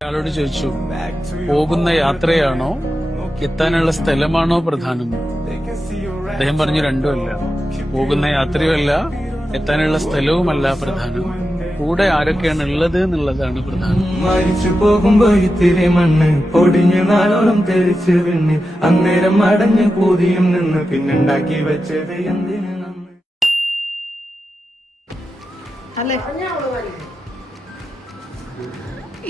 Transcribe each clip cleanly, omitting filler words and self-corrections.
അയാളോട് ചോദിച്ചു, പോകുന്ന യാത്രയാണോ എത്താനുള്ള സ്ഥലമാണോ പ്രധാനം? അദ്ദേഹം പറഞ്ഞു, രണ്ടുമല്ല. പോകുന്ന യാത്രയുമല്ല, എത്താനുള്ള സ്ഥലവുമല്ല പ്രധാനം. കൂടെ ആരൊക്കെയാണ് ഉള്ളത് എന്നുള്ളതാണ് പ്രധാനം. മരിച്ചു പോകുമ്പോ ഇത്തിരി മണ്ണ് പൊടിഞ്ഞു നാളോളം തെറിച്ചു വീണ് അന്നേരം അടഞ്ഞു പൂതിയും നിന്ന് പിന്നുണ്ടാക്കി വെച്ചത് എന്തിനു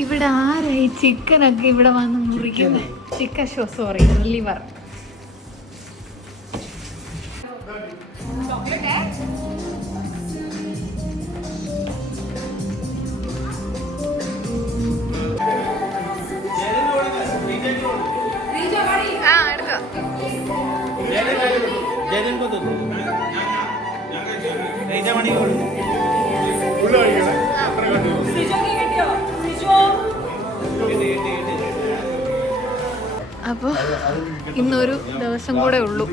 ഇവിടെ ആരായി ചിക്കനൊക്കെ ഇവിടെ വന്ന് മുറിക്കുന്നത്? Chicken sorry liver. അപ്പൊ ഇന്നൊരു ദിവസം കൂടെ ഉള്ളൂ.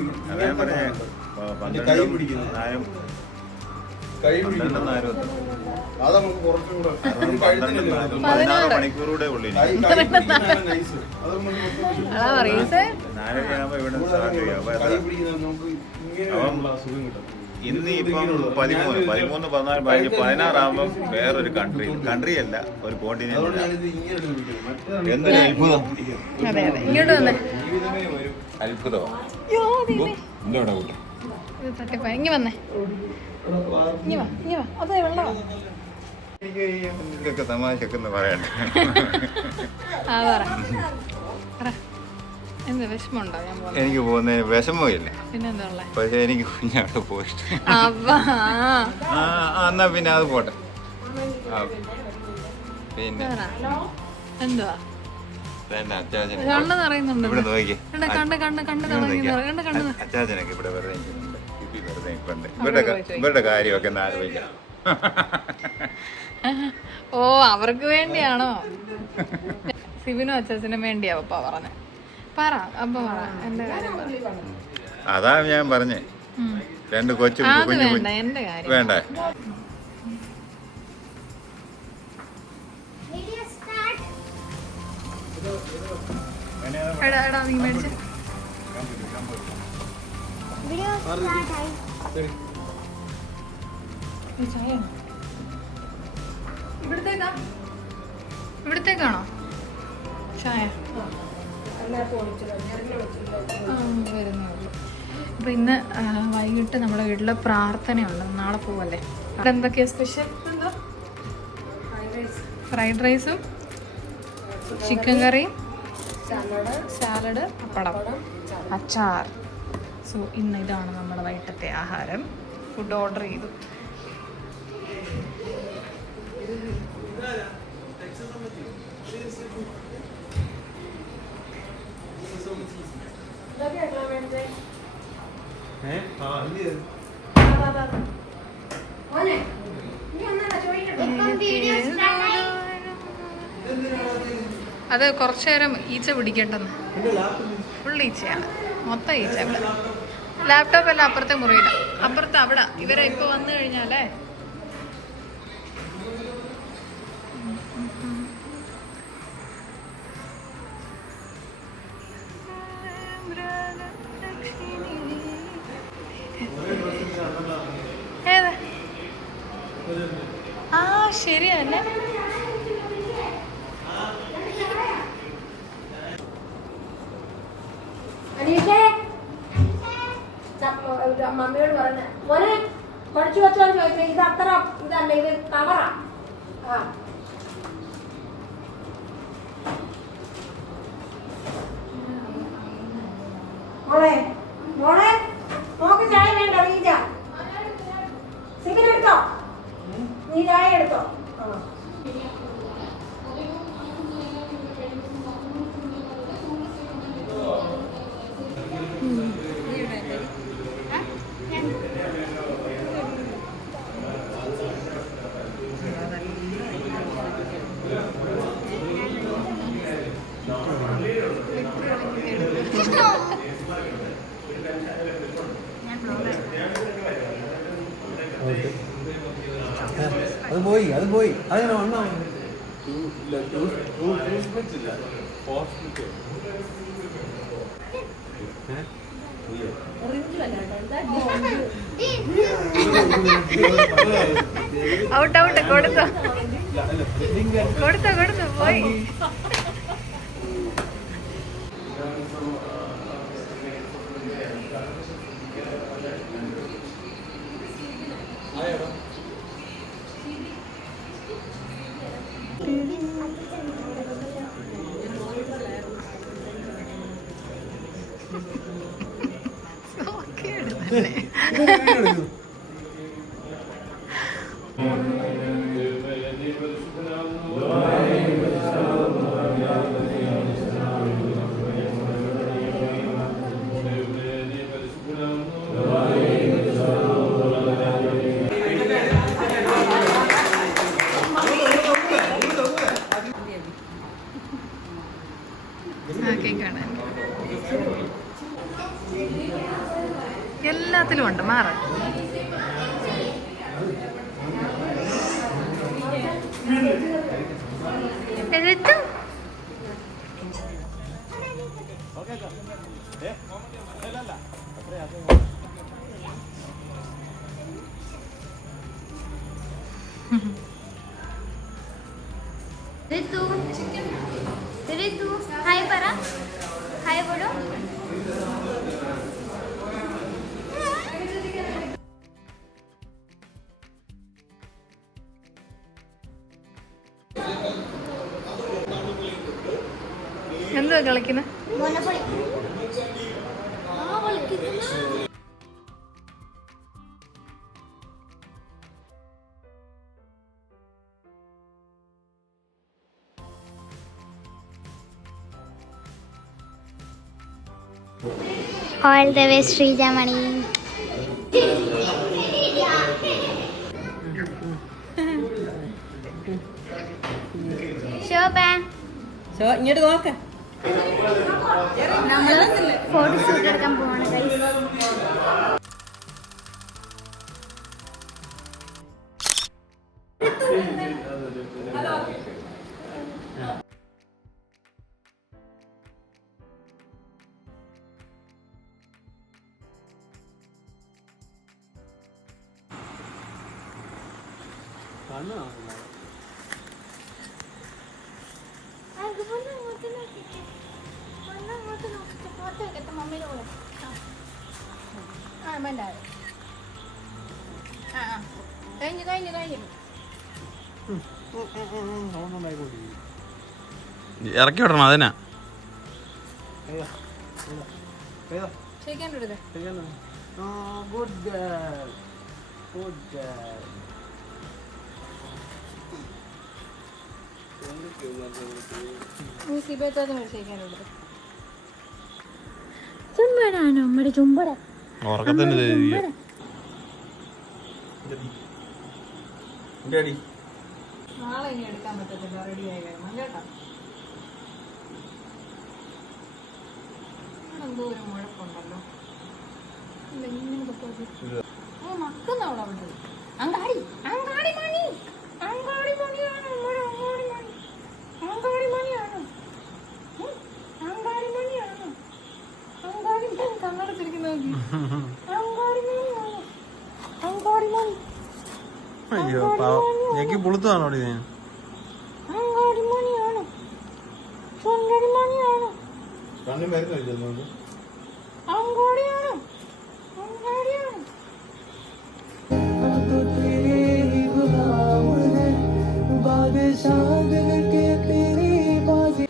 ഇന്ന് ഇപ്പം 13, 14, 16 ആകുമ്പം വേറൊരു കൺട്രി അല്ല, ഒരു കോണ്ടിനെന്റ്. എന്തൊരു അത്ഭുതം! ഇങ്ങോട്ട് വന്നേ. അത്ഭുതം. ഇങ്ങ വന്നേ. അതെ വെള്ളമാ. ഇതൊക്കെ തമാശക്കെന്ന് പറയണ്ട. എന്താ വിഷമമുണ്ടോ? എനിക്ക് പോകുന്നതിന് വിഷമമില്ല, പിന്നെന്താ? പക്ഷെ എനിക്ക് കുഞ്ഞവിടെ പോയിട്ട് എന്നാ പിന്നെ അത് പോട്ടെ. പിന്നെ എന്തുവാ ഇവിടെ നോക്കി അച്ചാച്ചനൊക്കെ ഇവിടെ വെറുതെ നിൽക്കുന്നുണ്ട്. ഇവരുടെ കാര്യമൊക്കെ ഒന്ന് ആലോചിക്കണം. ഓ, അവർക്ക് വേണ്ടിയാണോ? സിബിനും അച്ചാച്ചനും വേണ്ടിയാ പപ്പ പറഞ്ഞ. പറ അപ്പൊ പറ, എന്റെ കാര്യം അതാ ഞാൻ പറഞ്ഞേ. രണ്ട് കൊച്ചു വേണ്ട, എന്റെ കാര്യം വേണ്ട. നീ മേടിച്ച ഇവിടത്തേക്കാണോ ചായ? അപ്പൊ ഇന്ന് വൈകിട്ട് നമ്മുടെ വീട്ടില് പ്രാർത്ഥനയുണ്ട്. നാളെ പോവല്ലേ. അവിടെ എന്തൊക്കെയാ സ്പെഷ്യൽ? ഫ്രൈഡ് റൈസും ചിക്കൻ കറിയും സാലഡ്, പപ്പടം, അച്ചാർ. സോ ഇന്ന് ഇതാണ് നമ്മുടെ വൈകിട്ടത്തെ ആഹാരം. ഫുഡ് ഓർഡർ ചെയ്തു. അത് കുറച്ചു നേരം ഈച്ച പിടിക്കട്ടെന്ന്. ഫുൾ ഈച്ചയാണ്, മൊത്തം ഈച്ച. ഇവിടെ ലാപ്ടോപ്പ് എല്ലാം അപ്പുറത്തെ മുറിയില്ല, അപ്പുറത്ത് അവിടെ. ഇവരെ ഇപ്പൊ വന്നു കഴിഞ്ഞാലേ ഏതാ? ആ ശരിയല്ലേ. മമ്മിയോട് പറഞ്ഞ മോനെ പഠിച്ചു വെച്ചോന്ന് ചോദിച്ചാൽ ഇത് അത്ര ഇതല്ല, ഇത് കവറാ. മോളെ മോളെ നോക്ക്, ചായ വേണ്ട. നീജ സിഗരറ്റ് എടുത്തോ, നീ ചായ എടുത്തോ. അത് പോയി അതിങ്ങനെ വണ്ണോ ഔട്ട് ഔട്ട് കൊടുത്തോ കൊടുത്തോ കൊടുത്തോ പോയി. എല്ലാത്തിലും ഉണ്ട് മാറ. എഴുത്തു ऋतु हाय परा हाय बोलो. എന്തുവാ കളിക്കുന്നത്? മോനോപ്പൊളി All the way, Srijamani. ശോഭ ഇങ്ങോട്ട് നോക്ക. നമ്മള് ഫോട്ടോഷൂട്ട് എടുക്കാൻ പോവാണ് guys. ഇറക്കി വിടണം അതിനാ. ചുമ്പടാണോ നമ്മുടെ ചുമ്പട ഉറക്കത്തിന്റെ നാളെ ഇനി എടുക്കാൻ പറ്റത്തില്ല, റെഡിയായി വരണം കേട്ടോ. എന്തോ ഒരു മുഴപ്പുണ്ടല്ലോ. മക്കുന്നവളെ അവിടെ അങ്കാടി അങ്കാടി മണി അങ്കാടി മണിയാണ് അങ്കാടി മണി അങ്കാടി മണിയാണ് അങ്കാടി മണിയാണ് അങ്കാടി മണി കണ്ണടച്ചിരിക്കുന്ന അങ്കാടി മണിയാണ് അങ്കാടി മണി. അയ്യോ എനിക്ക് പുളുത്താണോ അങ്കാടി മണിയാണ് സുന്ദരി മണിയാണ് അങ്കാടിയാണ് അങ്കാടിയാണ്. तो तेरे ही गुलाम है बादशाह दिल के तेरी बाजी.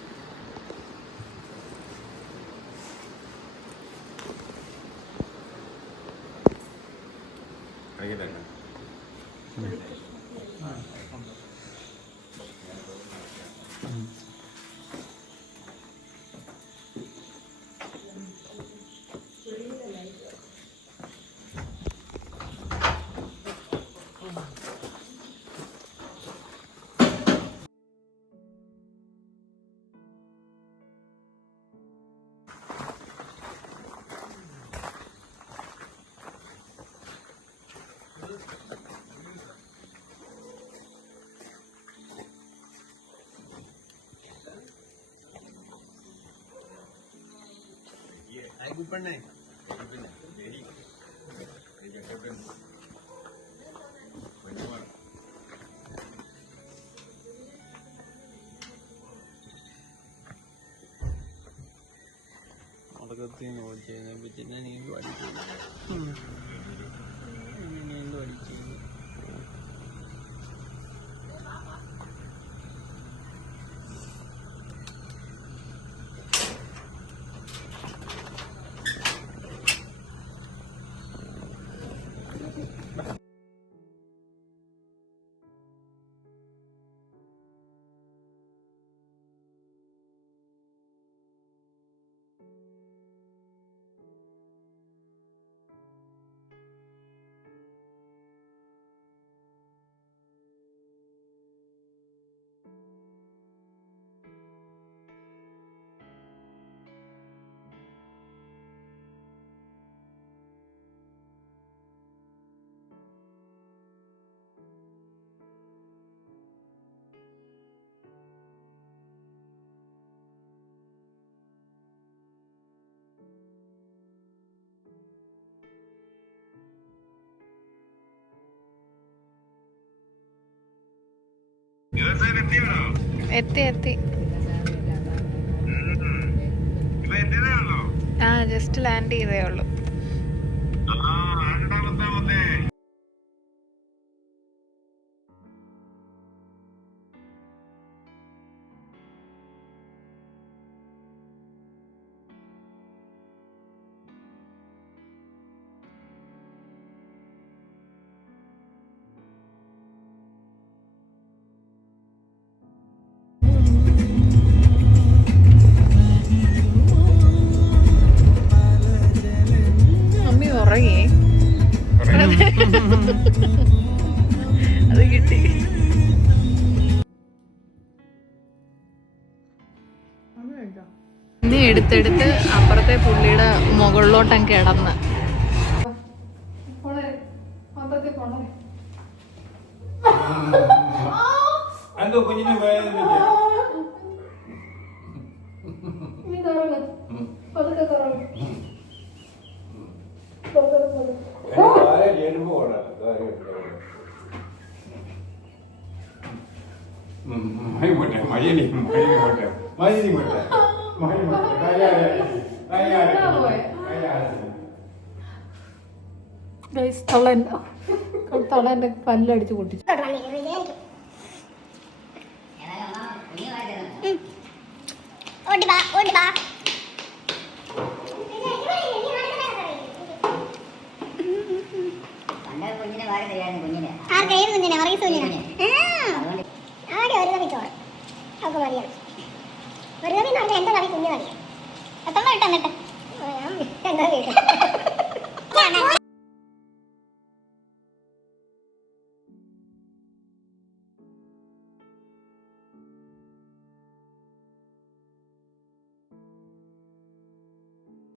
ഉറക്കത്തിൽ നോക്കിയതിനെ പറ്റി നീണ്ടു അടിച്ചു നീണ്ടു അടിച്ചു. എത്തി ആ ജസ്റ്റ് ലാൻഡ് ചെയ്തേ ഉള്ളൂ. മമ്മി ഉറങ്ങി. അത് കിട്ടി. ഇനി എടുത്തെടുത്ത് അപ്പുറത്തെ പുള്ളിയുടെ മുകളിലോട്ടം കിടന്ന് കുഞ്ഞിനെ തളന്റെ പല്ലടിച്ച് പൊട്ടിച്ചു. കുഞ്ഞിനെ ആടെ ഒരു കറി ചോറ് അവർക്ക് മതിയാണ്. ഒരു കറി എന്ന് പറഞ്ഞാൽ എൻ്റെ കറി കുഞ്ഞു കറിയാണ്. എത്ര ഇട്ട് എന്നിട്ട് എന്താ